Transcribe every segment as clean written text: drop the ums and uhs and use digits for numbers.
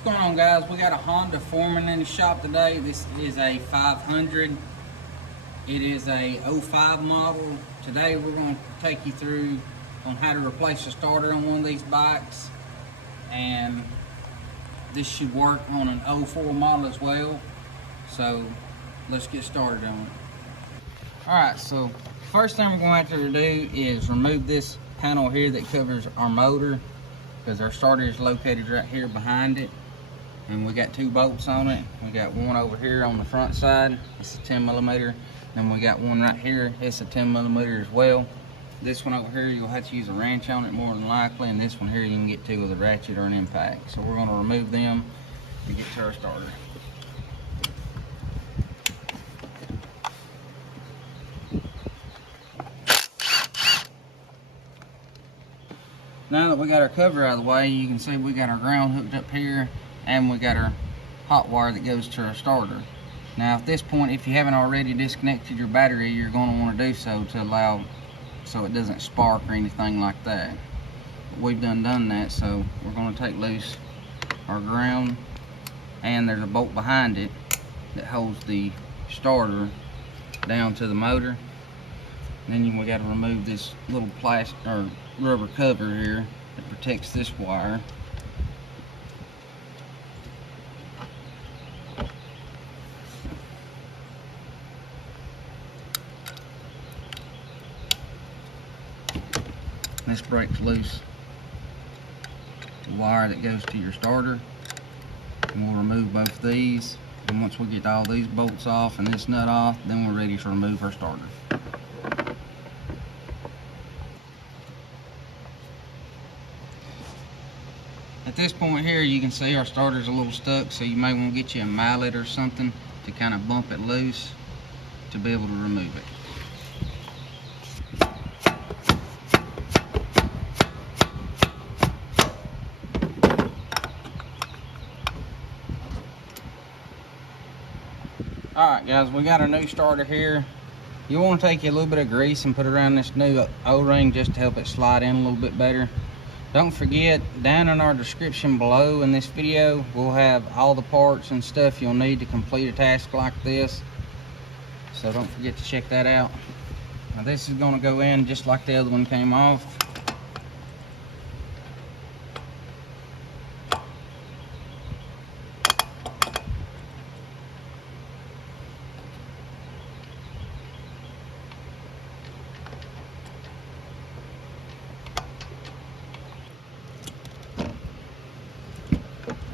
What's going on, guys? We got a Honda Foreman in the shop today. This is a 500. It is a 05 model. Today we're going to take you through on how to replace a starter on one of these bikes, and this should work on an 04 model as well. So let's get started on it. Alright, so first thing we're going to have to do is remove this panel here that covers our motor, because our starter is located right here behind it, and we got two bolts on it. We got one over here on the front side, it's a 10mm, and we got one right here, it's a 10mm as well. This one over here you'll have to use a wrench on it more than likely, and this one here you can get to with a ratchet or an impact. So we're going to remove them to get to our starter. Now that we got our cover out of the way, you can see we got our ground hooked up here, and we got our hot wire that goes to our starter. Now at this point, if you haven't already disconnected your battery, you're going to want to do so to allow so it doesn't spark or anything like that. But we've done that, so we're going to take loose our ground, and there's a bolt behind it that holds the starter down to the motor. And then we got to remove this little plastic or rubber cover here that protects this wire. This breaks loose the wire that goes to your starter, and we'll remove both these. And once we get all these bolts off and this nut off, then we're ready to remove our starter. At this point here, you can see our starter's a little stuck, so you may want to get you a mallet or something to kind of bump it loose to be able to remove it. Alright guys, we got our new starter here. You want to take you a little bit of grease and put it around this new O-ring just to help it slide in a little bit better. Don't forget, down in our description below in this video, we'll have all the parts and stuff you'll need to complete a task like this. So don't forget to check that out. Now this is going to go in just like the other one came off.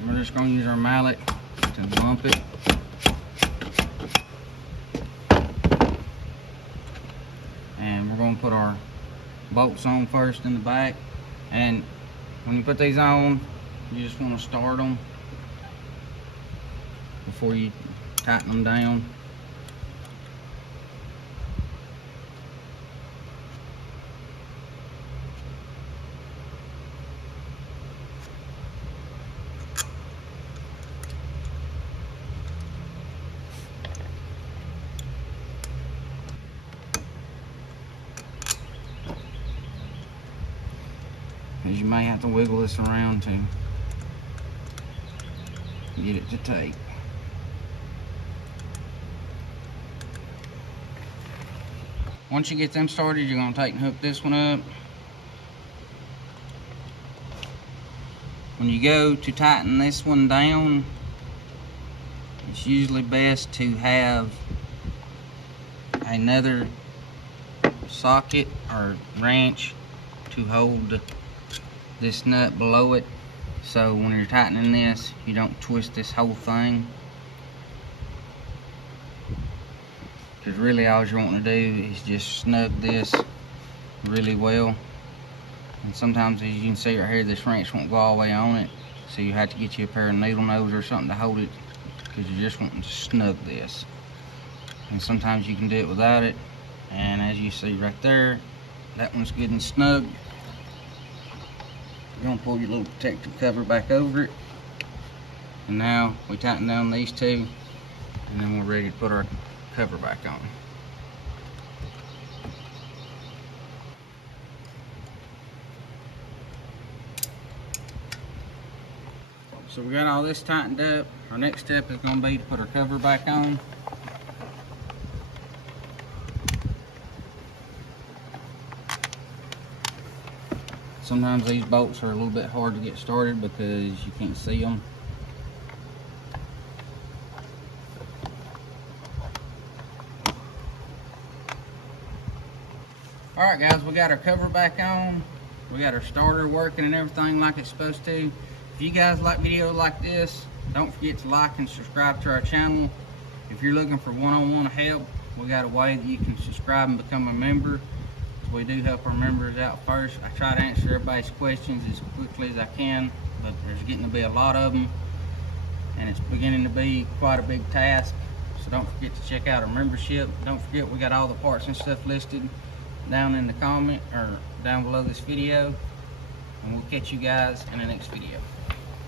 We're just going to use our mallet to bump it. And we're going to put our bolts on first in the back. And when you put these on, you just want to start them before you tighten them down. Because you may have to wiggle this around to get it to take. Once you get them started, you're going to take and hook this one up. When you go to tighten this one down, it's usually best to have another socket or wrench to hold this nut below it, so when you're tightening this, you don't twist this whole thing. Because really all you're wanting to do is just snug this really well. And sometimes, as you can see right here, this wrench won't go all the way on it, so you have to get you a pair of needle nose or something to hold it, because you're just wanting to snug this. And sometimes you can do it without it, and as you see right there, that one's good and snug. You're going to pull your little protective cover back over it, and now we tighten down these two, and then we're ready to put our cover back on. So we got all this tightened up. Our next step is going to be to put our cover back on. Sometimes these bolts are a little bit hard to get started because you can't see them. Alright guys, we got our cover back on. We got our starter working and everything like it's supposed to. If you guys like videos like this, don't forget to like and subscribe to our channel. If you're looking for one-on-one help, we got a way that you can subscribe and become a member. We do help our members out first. I try to answer everybody's questions as quickly as I can, but there's getting to be a lot of them, and it's beginning to be quite a big task. So don't forget to check out our membership. Don't forget we got all the parts and stuff listed down in the comment or down below this video, and we'll catch you guys in the next video.